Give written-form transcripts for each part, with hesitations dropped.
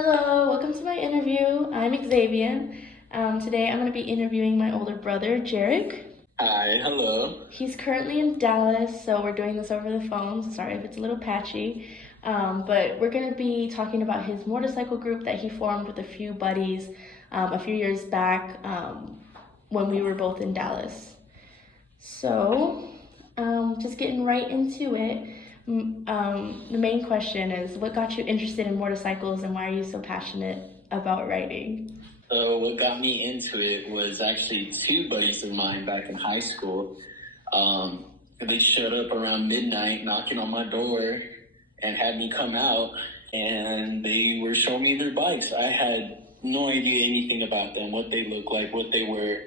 Hello, welcome to my interview. I'm Xavier. Today I'm going to be interviewing my older brother, Jarek. Hi, hello. He's currently in Dallas, so we're doing this over the phone. So sorry if it's a little patchy. But we're going to be talking about his motorcycle group that he formed with a few buddies a few years back when we were both in Dallas. So, just getting right into it. The main question is, what got you interested in motorcycles and why are you so passionate about riding? So what got me into it was actually two buddies of mine back in high school. They showed up around midnight knocking on my door and had me come out, and they were showing me their bikes. I had no idea anything about them, what they look like, what they were,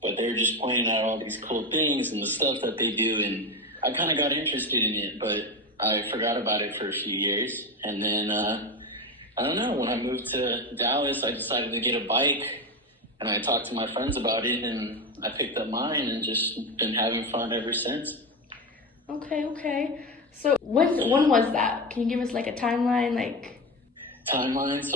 but they were just pointing out all these cool things and the stuff that they do, and I kind of got interested in it, but I forgot about it for a few years. And then, I don't know, when I moved to Dallas, I decided to get a bike, and I talked to my friends about it, and I picked up mine and just been having fun ever since. Okay. So when was that? Can you give us like a timeline? Timeline, so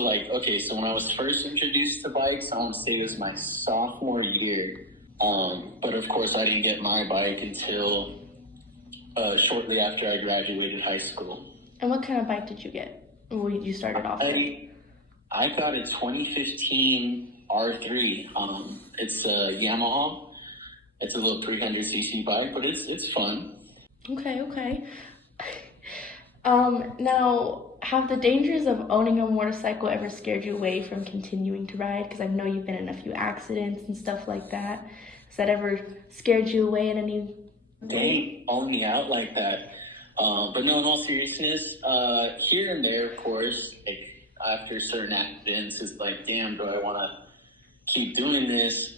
so when I was first introduced to bikes, I want to say it was my sophomore year. But of course, I didn't get my bike until shortly after I graduated high school. And what kind of bike did you get? What did you started off with? I got a 2015 R3. It's a Yamaha. It's a little 300cc bike, but it's fun. Okay. Now, have the dangers of owning a motorcycle ever scared you away from continuing to ride? Because I know you've been in a few accidents and stuff like that. Has that ever scared you away in any They own me out like that. But no, in all seriousness, here and there, of course, like after certain accidents, it's like, damn, do I want to keep doing this?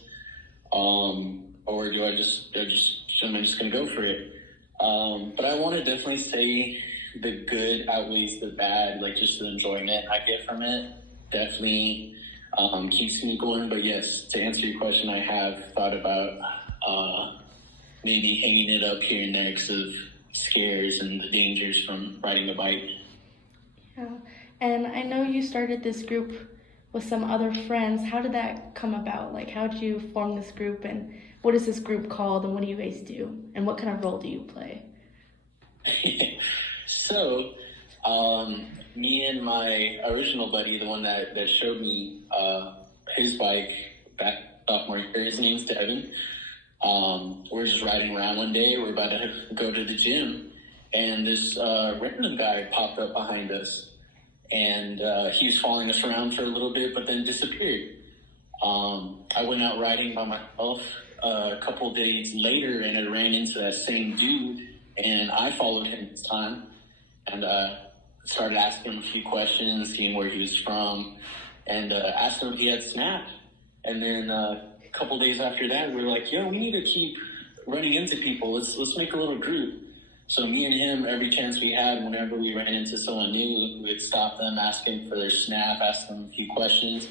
Or am I just going to go for it? But I want to definitely say the good outweighs the bad, like just the enjoyment I get from it definitely keeps me going. But yes, to answer your question, I have thought about maybe hanging it up here and there because of scares and the dangers from riding a bike. Yeah, and I know you started this group with some other friends. How did that come about? Like, how did you form this group, and what is this group called, and what do you guys do, and what kind of role do you play? So, me and my original buddy, the one that showed me his bike back sophomore year, his name's Devin. We're just riding around one day. We're about to go to the gym, and this random guy popped up behind us, and he was following us around for a little bit, but then disappeared. I went out riding by myself a couple days later, and I ran into that same dude, and I followed him this time, and started asking him a few questions, seeing where he was from, and asked him if he had Snap. And then a couple days after that, we were like, yo, we need to keep running into people. Let's make a little group. So me and him, every chance we had, whenever we ran into someone new, we'd stop them, asking for their Snap, ask them a few questions,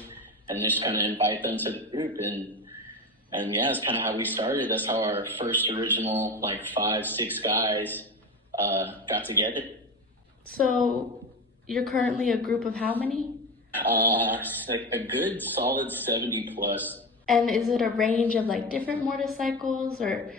and just kind of invite them to the group. And yeah, that's kind of how we started. That's how our first original, 5-6 guys got together. So you're currently a group of how many? It's like a good solid 70 plus. And is it a range of like different motorcycles, or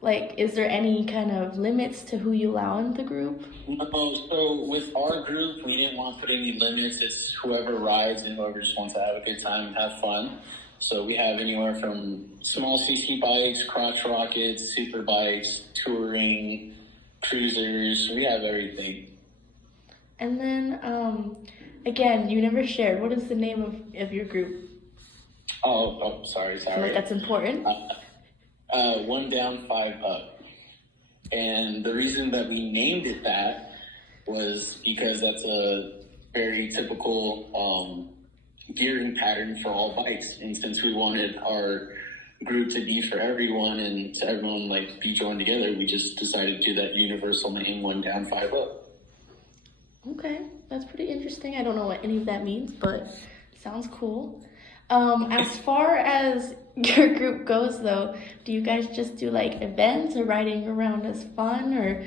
like is there any kind of limits to who you allow in the group? No, so with our group, we didn't want to put any limits. It's whoever rides and whoever just wants to have a good time and have fun. So we have anywhere from small CC bikes, crotch rockets, super bikes, touring, cruisers. We have everything. And then, again, you never shared. What is the name of your group? Sorry. I feel like that's important. One down, five up. And the reason that we named it that was because that's a very typical gearing pattern for all bikes. And since we wanted our group to be for everyone and to everyone be joined together, we just decided to do that universal name, one down, five up. Okay, that's pretty interesting. I don't know what any of that means, but sounds cool. As far as your group goes, though, do you guys just do like events or riding around as fun, or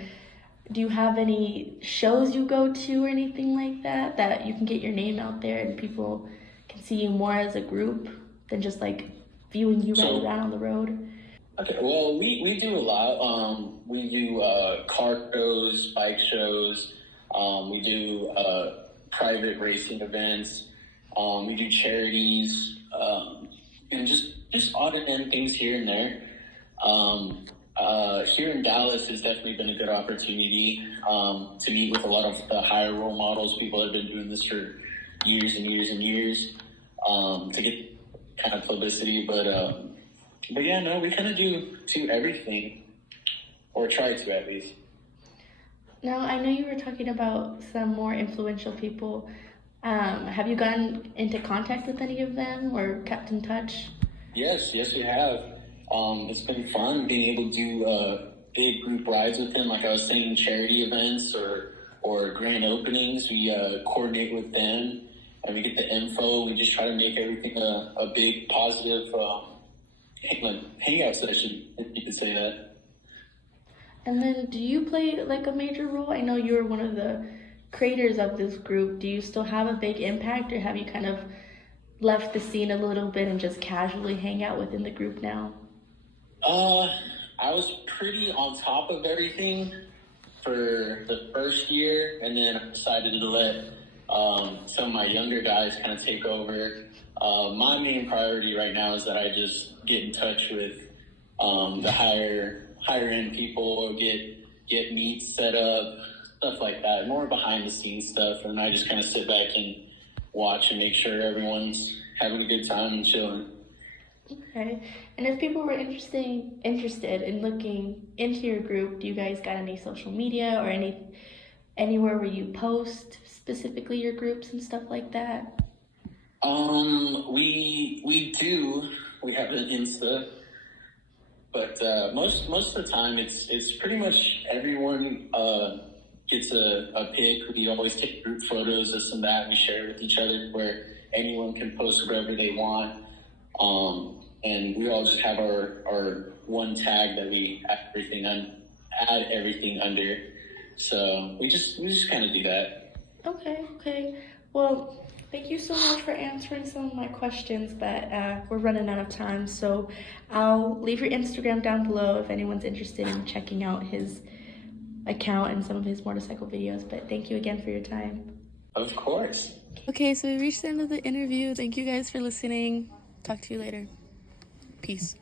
Do you have any shows you go to or anything like that that you can get your name out there and people can see you more as a group than just like viewing you ride So around on the road? okay, well, we do a lot. We do car shows, bike shows. We do private racing events. We do charities, and just odd and end things here and there. Here in Dallas has definitely been a good opportunity to meet with a lot of the higher role models. People have been doing this for years and years and years to get kind of publicity, but yeah, no, we kind of do everything, or try to at least. Now, I know you were talking about some more influential people. Have you gotten into contact with any of them or kept in touch? Yes, we have. It's been fun being able to do big group rides with him. Like I was saying, charity events or grand openings. We coordinate with them and we get the info. We just try to make everything a big positive hangout session, if you could say that. And then, do you play like a major role? I know you're one of the creators of this group. Do you still have a big impact, or have you kind of left the scene a little bit and just casually hang out within the group now? Uh, I was pretty on top of everything for the first year, and then I decided to let some of my younger guys kind of take over. My main priority right now is that I just get in touch with the higher end people, get meets set up, stuff like that, more behind the scenes stuff, and I just kind of sit back and watch and make sure everyone's having a good time and chilling. Okay. And if people were interested in looking into your group, do you guys got any social media or anywhere where you post specifically your groups and stuff like that? We do. We have an Insta, but most of the time it's pretty much everyone gets a pic. We always take group photos, this and that. We share with each other where anyone can post whatever they want. And we all just have our one tag that we add everything under. So we just kind of do that. Okay. Well, thank you so much for answering some of my questions, but we're running out of time. So I'll leave your Instagram down below if anyone's interested in checking out his account and some of his motorcycle videos. But thank you again for your time. Of course. Okay, so we reached the end of the interview. Thank you guys for listening. Talk to you later. Peace.